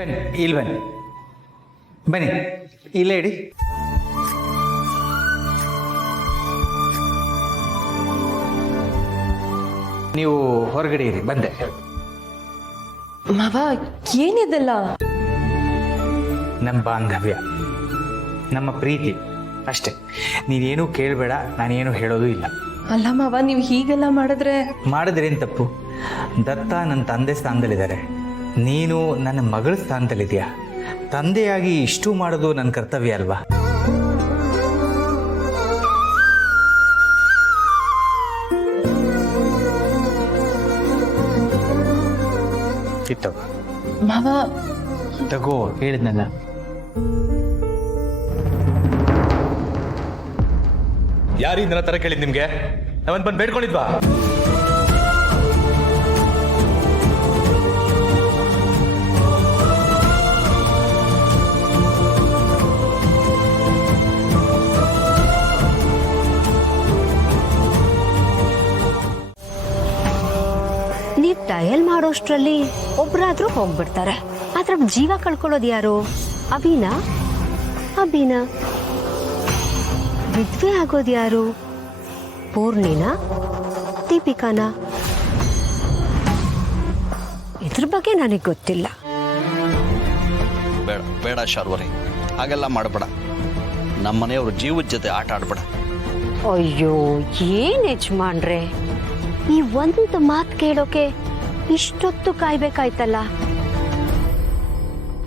ಬನ್ನಿ ಇಲ್ಲಿ ಬನ್ನಿ ಬನ್ನಿ ಇಲ್ಲೇ ಇಡಿ. ನೀವು ಹೊರಗಡೆ ಇರಿ, ಬಂದೆ. ಮಾವ ಏನಿದೆಲ್ಲ? ನಮ್ಮ ಬಾಂಧವ್ಯ, ನಮ್ಮ ಪ್ರೀತಿ ಅಷ್ಟೇ. ನೀನೇನು ಕೇಳಬೇಡ, ನಾನೇನು ಹೇಳೋದು ಇಲ್ಲ. ಅಲ್ಲ ಮಾವ, ನೀವು ಹೀಗೆಲ್ಲ ಮಾಡಿದ್ರೇನು ತಪ್ಪು? ದತ್ತ ನನ್ನ ತಂದೆ ಸ್ಥಾನದಲ್ಲಿದ್ದಾರೆ, ನೀನು ನನ್ನ ಮಗಳ ಸ್ಥಾನದಲ್ಲಿದೆಯಾ. ತಂದೆಯಾಗಿ ಇಷ್ಟು ಮಾಡೋದು ನನ್ನ ಕರ್ತವ್ಯ ಅಲ್ವಾ? ಕಿತ್ತು ಮಾವ. ತಗೋ, ಹೇಳಿದ್ನಲ್ಲ. ಯಾರು ಇದನ್ನ ತರ ಕೇಳಿದ್ ನಿಮ್ಗೆ? ನಾವನ್ ಬಂದು ಬೇಡ್ಕೊಂಡಿದ್ವಾ? ನೀವ್ ಟ್ರಯಲ್ ಮಾಡೋಷ್ಟ್ರಲ್ಲಿ ಒಬ್ರಾದ್ರೂ ಹೋಗ್ಬಿಡ್ತಾರೆ. ಆದ್ರೆ ಜೀವ ಕಳ್ಕೊಳ್ಳೋದು ಯಾರು? ಅಭಿನಾ? ವಿದ್ವೆ ಆಗೋದು ಯಾರು? ಪೂರ್ಣಿನ? ದೀಪಿಕಾನ? ಇದ್ರ ಬಗ್ಗೆ ನನಗೆ ಗೊತ್ತಿಲ್ಲ. ಬೇಡ ಬೇಡ ಶಾರ್ವರಿ, ಹಾಗೆಲ್ಲ ಮಾಡಬೇಡ. ನಮ್ಮನೆಯವ್ರ ಜೀವದ ಜೊತೆ ಆಟ ಆಡ್ಬೇಡ. ಅಯ್ಯೋ, ಏನ್ ಯಜಮಾನ್ರೆ, ಈ ಒಂದು ಮಾತು ಕೇಳೋಕೆ ಇಷ್ಟೊತ್ತು ಕಾಯ್ಬೇಕಾಯ್ತಲ್ಲ.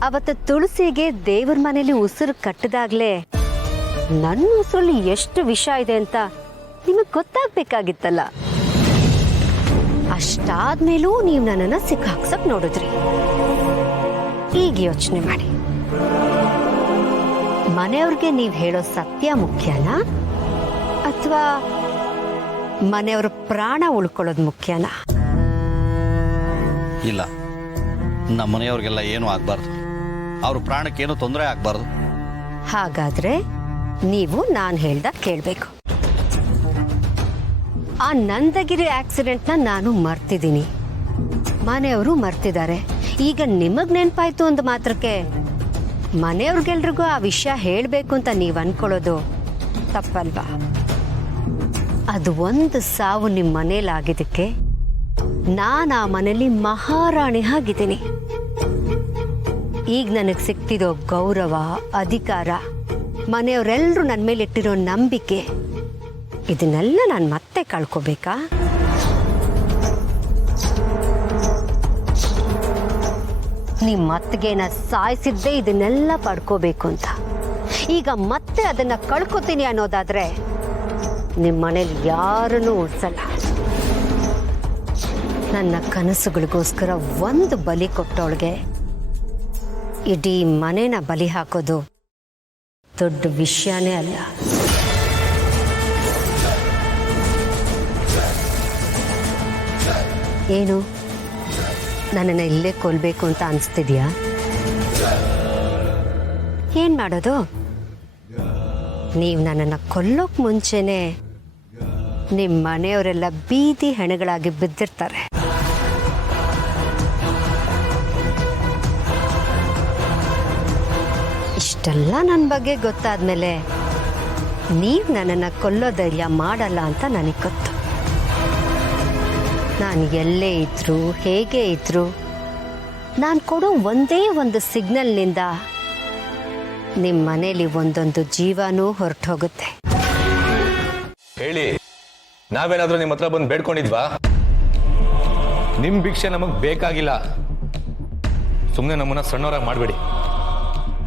ಅವತ್ತು ತುಳಸಿಗೆ ದೇವ್ರ ಮನೇಲಿ ಉಸಿರು ಕಟ್ಟದಾಗ್ಲೇ ನನ್ನ ಉಸಿರಲ್ಲಿ ಎಷ್ಟು ವಿಷ ಇದೆ ಅಂತ ನಿಮಗ್ ಗೊತ್ತಾಗ್ಬೇಕಾಗಿತ್ತಲ್ಲ. ಅಷ್ಟಾದ್ಮೇಲೂ ನೀವು ನನ್ನನ್ನ ಸಿಕ್ಕಾಕ್ಸಕ್ ನೋಡಿದ್ರಿ. ಈಗ ಯೋಚನೆ ಮಾಡಿ, ಮನೆಯವ್ರಿಗೆ ನೀವು ಹೇಳೋ ಸತ್ಯ ಮುಖ್ಯನಾ ಅಥವಾ ಮನೆಯವ್ರ ಪ್ರಾಣ ಉಳ್ಕೊಳ್ಳೋದು ಮುಖ್ಯನಾ? ಇಲ್ಲ, ನಮ್ಮ ಮನೆಯವ್ರಿಗೆಲ್ಲ ಏನೂ ಆಗ್ಬಾರ್ದು, ಅವ್ರ ಪ್ರಾಣಕ್ಕೇನು ತೊಂದರೆ ಆಗ್ಬಾರ್ದು. ಹಾಗಾದ್ರೆ ನೀವು ನಾನು ಹೇಳ್ದಾಗ ಕೇಳಬೇಕು. ಆ ನಂದಗಿರಿ ಆಕ್ಸಿಡೆಂಟ್ನ ನಾನು ಮರ್ತಿದ್ದೀನಿ, ಮನೆಯವರು ಮರ್ತಿದ್ದಾರೆ. ಈಗ ನಿಮಗ್ ನೆನಪಾಯ್ತು ಅಂದ ಮಾತ್ರಕ್ಕೆ ಮನೆಯವ್ರಿಗೆಲ್ರಿಗೂ ಆ ವಿಷಯ ಹೇಳಬೇಕು ಅಂತ ನೀವು ಅನ್ಕೊಳ್ಳೋದು ತಪ್ಪಲ್ವಾ? ಅದು ಒಂದು ಸಾವು ನಿಮ್ಮ ಮನೇಲಾಗಿದ್ದಕ್ಕೆ ನಾನು ಆ ಮನೇಲಿ ಮಹಾರಾಣಿ ಆಗಿದ್ದೀನಿ. ಈಗ ನನಗೆ ಸಿಕ್ತಿರೋ ಗೌರವ, ಅಧಿಕಾರ, ಮನೆಯವರೆಲ್ಲರೂ ನನ್ನ ಮೇಲೆ ಇಟ್ಟಿರೋ ನಂಬಿಕೆ, ಇದನ್ನೆಲ್ಲ ನಾನು ಮತ್ತೆ ಕಳ್ಕೋಬೇಕಾ? ನಿಮ್ಮ ಮತ್ತಿಗೆನ ಸಾಯಿಸಿದ್ದೇ ಇದನ್ನೆಲ್ಲ ಪಡ್ಕೋಬೇಕು ಅಂತ. ಈಗ ಮತ್ತೆ ಅದನ್ನ ಕಳ್ಕೊತೀನಿ ಅನ್ನೋದಾದ್ರೆ ನಿಮ್ಮ ಮನೇಲಿ ಯಾರನ್ನೂ ಉಳಿಸಲ್ಲ. ನನ್ನ ಕನಸುಗಳಿಗೋಸ್ಕರ ಒಂದು ಬಲಿ ಕೊಟ್ಟವಳಿಗೆ ಇಡೀ ಮನೇನ ಬಲಿ ಹಾಕೋದು ದೊಡ್ಡ ವಿಷಯನೇ ಅಲ್ಲ. ಏನು, ನನ್ನನ್ನು ಇಲ್ಲೇ ಕೊಲ್ಬೇಕು ಅಂತ ಅನಿಸ್ತಿದ್ಯಾ? ಏನ್ ಮಾಡೋದು? ನೀವು ನನ್ನನ್ನು ಕೊಲ್ಲೋಕ್ ಮುಂಚೆನೆ ನಿಮ್ಮ ಮನೆಯವರೆಲ್ಲ ಬೀದಿ ಹೆಣಗಳಾಗಿ ಬಿದ್ದಿರ್ತಾರೆ. ಇಷ್ಟೆಲ್ಲ ನನ್ನ ಬಗ್ಗೆ ಗೊತ್ತಾದ್ಮೇಲೆ ನೀವು ನನ್ನನ್ನು ಕೊಲ್ಲೋ ಧೈರ್ಯ ಮಾಡಲ್ಲ ಅಂತ ನನಗೆ ಗೊತ್ತು. ನಾನು ಎಲ್ಲೇ ಇದ್ರು, ಹೇಗೆ ಇದ್ರು, ನಾನು ಕೊಡೋ ಒಂದೇ ಒಂದು ಸಿಗ್ನಲ್ನಿಂದ ನಿಮ್ಮ ಮನೇಲಿ ಒಂದೊಂದು ಜೀವನೂ ಹೊರಟು ಹೋಗುತ್ತೆ. ಹೇಳಿ, ನಾವೇನಾದ್ರೂ ನಿಮ್ಮ ಹತ್ರ ಬಂದು ಬೇಡ್ಕೊಂಡಿದ್ವಾ? ನಿಮ್ ಭಿಕ್ಷೆ ನಮಗ್ ಬೇಕಾಗಿಲ್ಲ. ಸುಮ್ಮನೆ ನಮ್ಮನ್ನ ಸಣ್ಣವರಾಗಿ ಮಾಡಬೇಡಿ.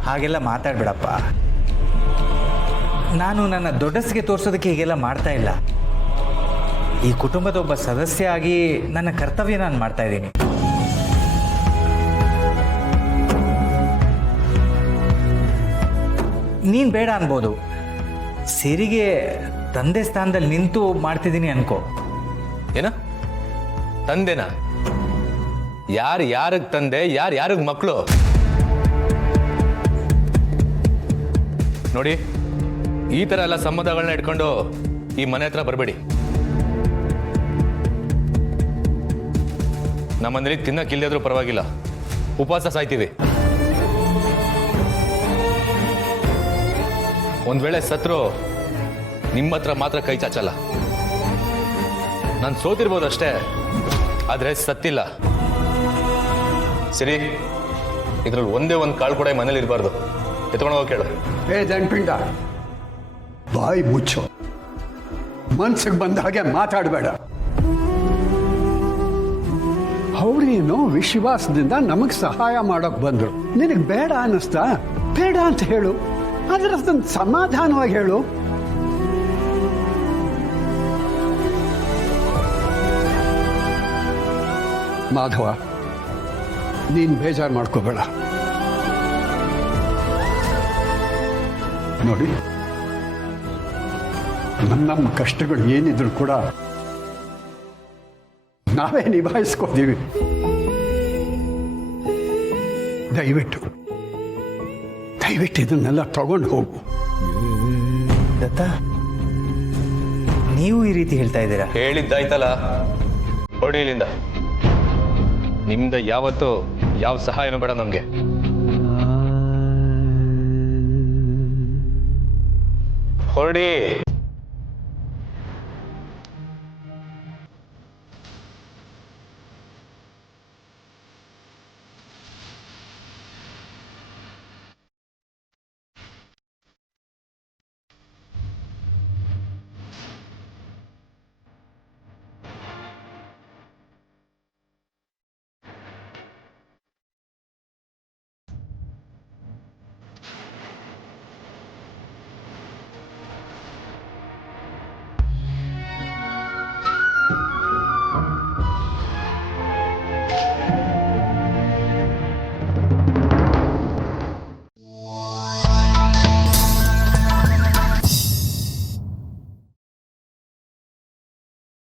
ಹಾಗೆಲ್ಲ ಮಾತಾಡ್ಬೇಡಪ್ಪ. ನಾನು ನನ್ನ ದೊಡ್ಡಸ್ಗೆ ತೋರಿಸೋದಕ್ಕೆ ಹೀಗೆಲ್ಲ ಮಾಡ್ತಾ ಇಲ್ಲ. ಈ ಕುಟುಂಬದ ಒಬ್ಬ ಸದಸ್ಯ ಆಗಿ ನನ್ನ ಕರ್ತವ್ಯ ನಾನು ಮಾಡ್ತಾ ಇದ್ದೀನಿ. ನೀನು ಬೇಡ ಅನ್ಬೋದು, ಸಿರಿಗೆ ತಂದೆ ಸ್ಥಾನದಲ್ಲಿ ನಿಂತು ಮಾಡ್ತಿದ್ದೀನಿ ಅನ್ಕೋ. ಏನ ತಂದೆನ? ಯಾರಿಗ್ ತಂದೆ, ಯಾರಿಗ್ ಮಕ್ಕಳು? ನೋಡಿ, ಈ ತರ ಎಲ್ಲ ಸಂಬಂಧಗಳನ್ನ ಇಟ್ಕೊಂಡು ಈ ಮನೆ ಹತ್ರ ಬರಬೇಡಿ. ನಮ್ಮನೇಲಿ ತಿನ್ನಕ್ಕಿಲ್ಲದ್ರೂ ಪರವಾಗಿಲ್ಲ, ಉಪವಾಸ ಸಾಯ್ತೀವಿ. ಒಂದ್ ವೇಳೆ ಸತ್ರು ನಿಮ್ಮ ಹತ್ರ ಮಾತ್ರ ಕೈ ಚಾಚಲ್ಲ. ನಾನು ಸೋತಿರ್ಬೋದಷ್ಟೇ, ಆದ್ರೆ ಸತ್ತಿಲ್ಲ. ಸರಿ, ಇದ್ರಲ್ಲಿ ಒಂದೇ ಒಂದು ಕಾಳು ಕೂಡ ಈ ಮನೇಲಿ ಇರಬಾರ್ದು. ಎತ್ಕೊಂಡು ಹೋಗಿ ಕೇಳು. ಏ ದಂಡ್ಪಿಂಡ, ಬಾಯಿ ಮುಚ್ಚು, ಮನ್ಸಿಗೆ ಬಂದ ಹಾಗೆ ಮಾತಾಡಬೇಡ. ಅವ್ರೇನೋ ವಿಶ್ವಾಸದಿಂದ ನಮಗ್ ಸಹಾಯ ಮಾಡೋಕ್ ಬಂದ್ರು. ನಿನಗೆ ಬೇಡ ಅನ್ನಿಸ್ತಾ? ಬೇಡ ಅಂತ ಹೇಳು, ಆದ್ರೆ ಅದನ್ನ ಸಮಾಧಾನವಾಗಿ ಹೇಳು. ಮಾಧವ, ನೀನ್ ಬೇಜಾರು ಮಾಡ್ಕೋಬೇಡ. ನೋಡಿ, ನಮ್ಮ ಕಷ್ಟಗಳು ಏನಿದ್ರು ಕೂಡ ನಾವೇ ನಿಭಾಯಿಸ್ಕೋತೀವಿ. ದಯವಿಟ್ಟು ಇದನ್ನೆಲ್ಲ ತಗೊಂಡು ಹೋಗು. ದತ್ತ, ನೀವು ಈ ರೀತಿ ಹೇಳ್ತಾ ಇದ್ದೀರಾ? ಹೇಳಿದ್ದಾಯ್ತಲ್ಲ, ಹೊಡಿ ಇಲ್ಲಿಂದ. ನಿಮ್ದ ಯಾವತ್ತೂ ಯಾವ ಸಹಾಯನೂ ಬೇಡ ನಮ್ಗೆ. ಹೊರಡಿ.